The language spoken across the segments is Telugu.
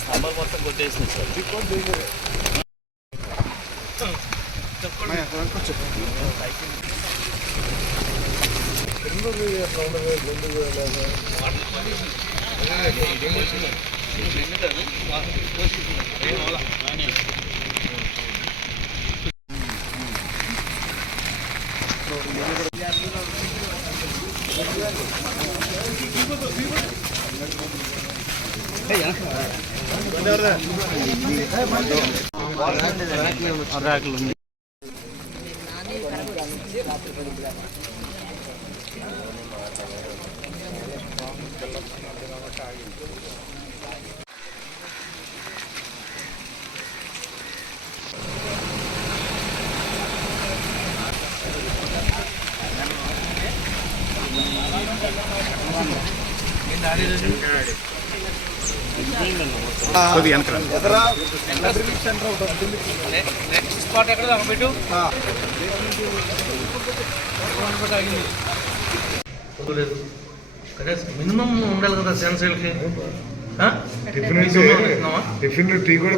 స్తంభాలు మొత్తం కొట్టేసింది సార్. మినిమం ఉండాలి కదా సెన్సీలకి. టిఫిన్ టీ కూడా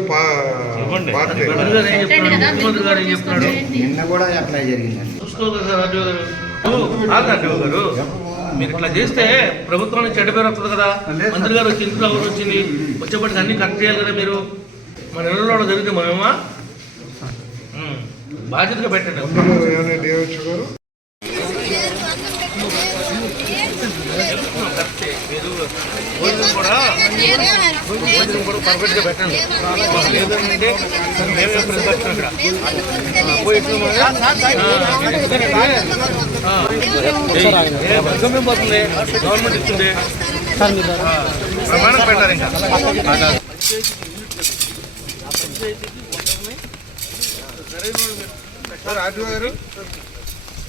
ముఖ్యమంత్రి గారు ఏం చెప్తున్నాడు చూసుకోగలరు సార్. ఆర్డీఓ గారు మీరు ఇట్లా చేస్తే ప్రభుత్వానికి చెడ్డ పేరు వస్తుంది కదా. మంత్రి గారు వచ్చి ఇంట్లో ఎవరు వచ్చింది వచ్చేప్పటికి అన్ని కరెక్ట్ చేయాలి కదా. మీరు మన ఇళ్ళలో జరిగితే మేమేమా బాధ్యతగా పెట్టండి. భోజనం కూడా పర్ఫెక్ట్గా పెట్టండి. లేదంటే మేమే ప్రతిపక్షం ఇక్కడ పోతుంది. గవర్నమెంట్ ఇస్తుంది ప్రమాణం పెట్టారు. ఇంకా సార్ ఆర్టీఓ గారు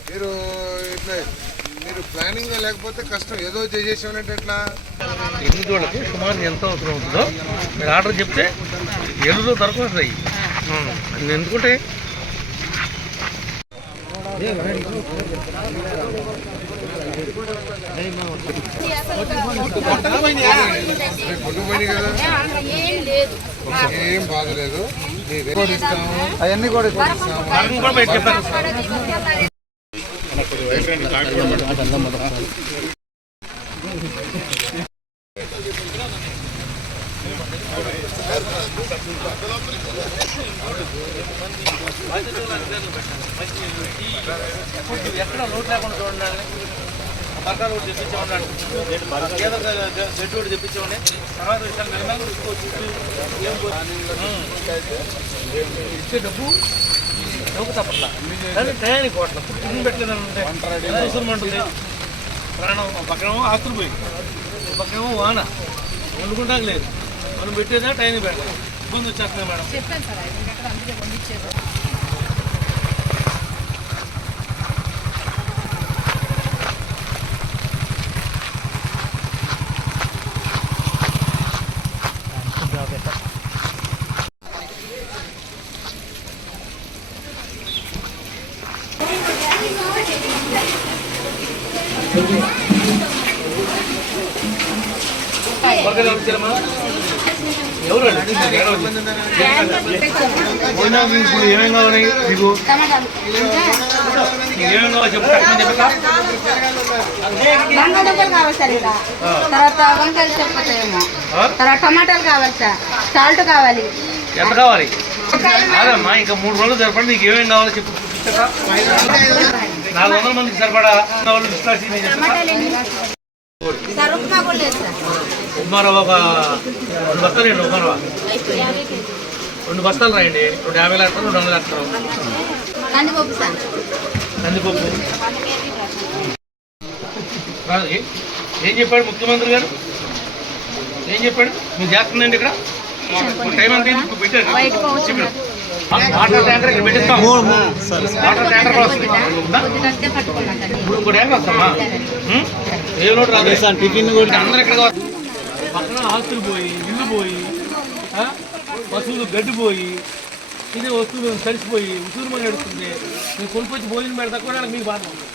మీరు ఇట్లా మీరు ప్లానింగ్ లేకపోతే కష్టం. ఏదో చేసేసామంటే ఎట్లా? ఎన్ని చోట్లకి సుమారు ఎంత అవసరం అవుతుందో మీరు ఆర్డర్ చెప్తే ఎరువులు దొరకవస్తాయి. ఎందుకుంటే ఏం బాగలేదు. అవన్నీ కూడా చెప్తారు. ఎక్కడ లోటు లేకుండా చూడండి. బరకాలు కూడా తెప్పించామన్నాడు. గడ్డి కూడా తెప్పించామని తర్వాత ఇచ్చే డబ్బు తప్పట్లా. కానీ టయానికి కోట్ల టిఫిన్ పెట్టలేదంటే అవసరం ఉంటుంది. ప్రాణం పక్కనేమో ఆస్తులు పోయి పక్కనేమో వాన వండుకుంటాక లేదు. మనం పెట్టేదా టైంకి పెట్టాలి. ఇబ్బంది వచ్చేస్తున్నాయి మేడం. ఎవరు ఏమేం కావాలి మీకు? ఏమేం కావాలి చెప్తా. బంగాళదుంపలు కావాలి సార్. ఇంకా తర్వాత వంకాయలు చెప్పేమో. తర్వాత టమాటాలు కావాలి సార్. సాల్ట్ కావాలి. ఎంత కావాలి? కాదమ్మా ఇంకా 3 రోజులు సరిపడా. నీకు ఏమేమి కావాలో చెప్పు. 400 మందికి సరిపడా ఉప్మా రవ్వ ఒక 2 బస్తాలు రండి. ఉప్మా రవ్వ 2 బస్తాలు రాయండి. 250 లీటర్లు 200 లీటర్లు కందిపప్పు. ఏం చెప్పాడు ముఖ్యమంత్రి గారు? ఏం చెప్పాడు? మీరు చేస్తుందండి ఇక్కడ టైం అంతా ఇప్పుడు పెట్టారు. వాటర్ ట్యాంకర్ ఇక్కడ పెట్టిస్తాం. వాటర్ ట్యాంకర్ కూడా వస్తుంది. ఇప్పుడు ఇంకో ట్యాంకర్ వస్తామా? ఏ లోటు రాదు. టిఫిన్ కూడా అందరూ ఇక్కడ పక్కన ఆస్తులు పోయి ఇల్లు పోయి పశువులు గడ్డి పోయి ఇదే వస్తువులు తడిసిపోయి ఉసురు మని నడుస్తుంది. మీరు కొనుక్కొచ్చి భోజనం పెడతా కూడా మీకు బాధ ఉంది.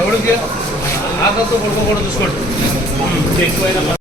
ఎవరికి ఆకలితో పడుకోకూడదు చూసుకోండి.